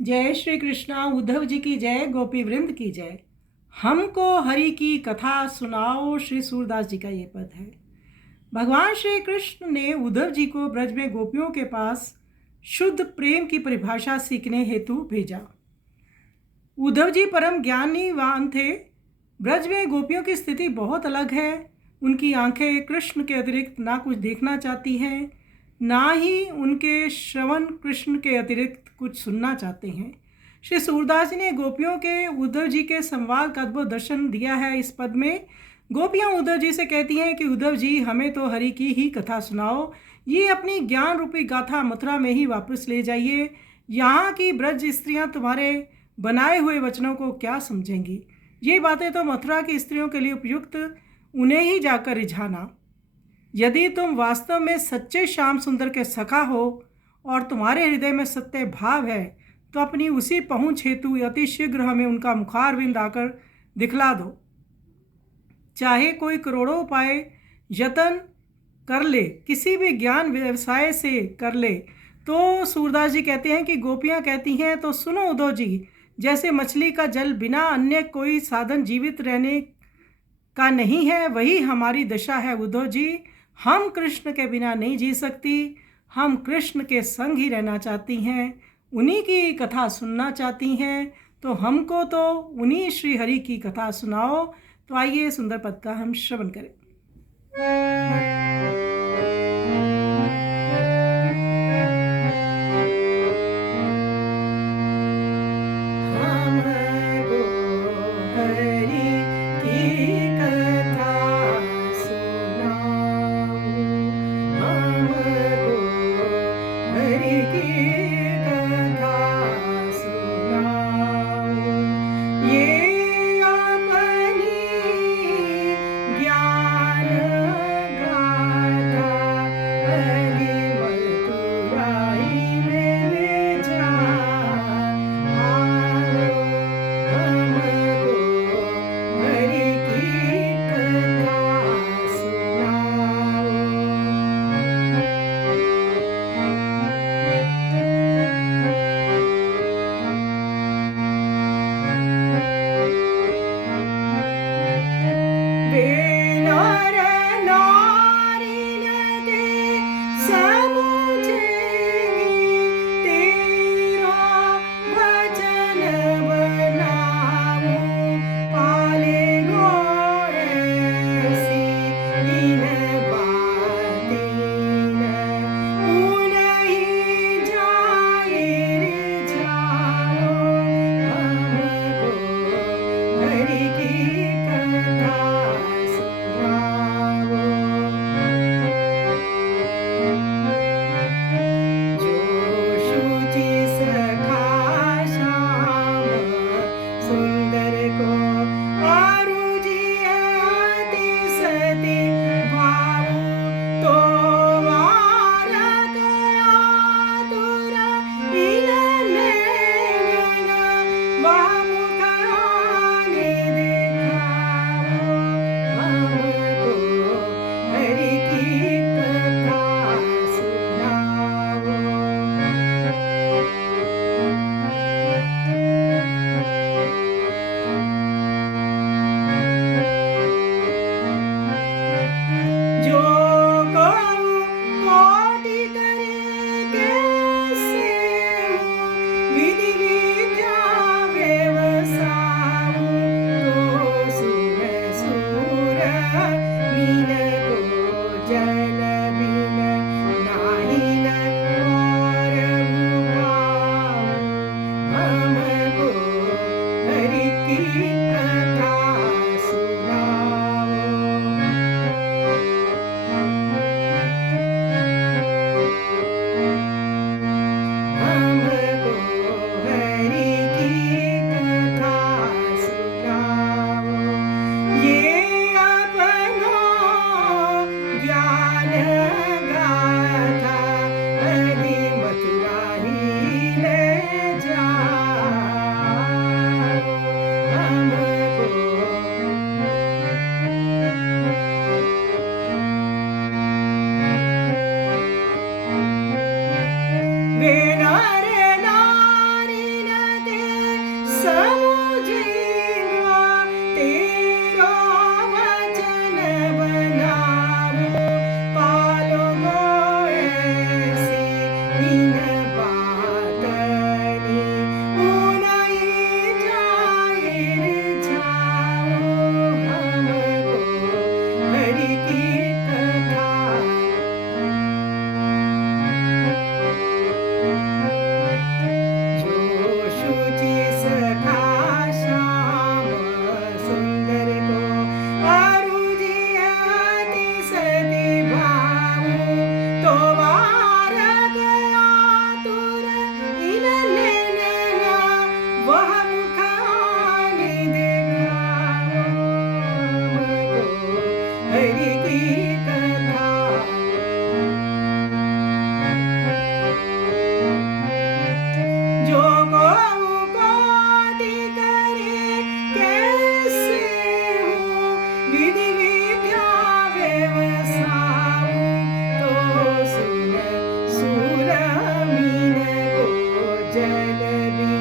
जय श्री कृष्णा। उद्धव जी की जय, गोपी वृंद की जय। हमको हरि की कथा सुनाओ, श्री सूरदास जी का ये पद है। भगवान श्री कृष्ण ने उद्धव जी को ब्रज में गोपियों के पास शुद्ध प्रेम की परिभाषा सीखने हेतु भेजा। उद्धव जी परम ज्ञानीवान थे। ब्रज में गोपियों की स्थिति बहुत अलग है। उनकी आंखें कृष्ण के अतिरिक्त ना कुछ देखना चाहती हैं, ना ही उनके श्रवण कृष्ण के अतिरिक्त कुछ सुनना चाहते हैं। श्री सूरदास जी ने गोपियों के उद्धव जी के संवाद का अद्भुत दर्शन दिया है। इस पद में गोपियां उद्धव जी से कहती हैं कि उद्धव जी, हमें तो हरि की ही कथा सुनाओ। ये अपनी ज्ञान रूपी गाथा मथुरा में ही वापस ले जाइए। यहाँ की ब्रज स्त्रियां तुम्हारे बनाए हुए वचनों को क्या समझेंगी। ये बातें तो मथुरा की स्त्रियों के लिए उपयुक्त, उन्हें ही जाकर रिझाना। यदि तुम वास्तव में सच्चे श्याम सुंदर के सखा हो और तुम्हारे हृदय में सत्य भाव है, तो अपनी उसी पहुँच हेतु अति शीघ्र हमें उनका मुखारविंद आकर दिखला दो। चाहे कोई करोड़ों उपाय यत्न कर ले, किसी भी ज्ञान व्यवसाय से कर ले, तो सूरदास जी कहते हैं कि गोपियाँ कहती हैं, तो सुनो उद्धव जी, जैसे मछली का जल बिना अन्य कोई साधन जीवित रहने का नहीं है, वही हमारी दशा है उद्धव जी। हम कृष्ण के बिना नहीं जी सकती। हम कृष्ण के संग ही रहना चाहती हैं, उन्हीं की कथा सुनना चाहती हैं। तो हमको तो उन्हीं श्री हरि की कथा सुनाओ। तो आइए सुंदर पद का हम श्रवण करें। को कोटि करे कैसे हूँ, विधि विद्या व्यवसाय तो सुर सुर मीन को जल भी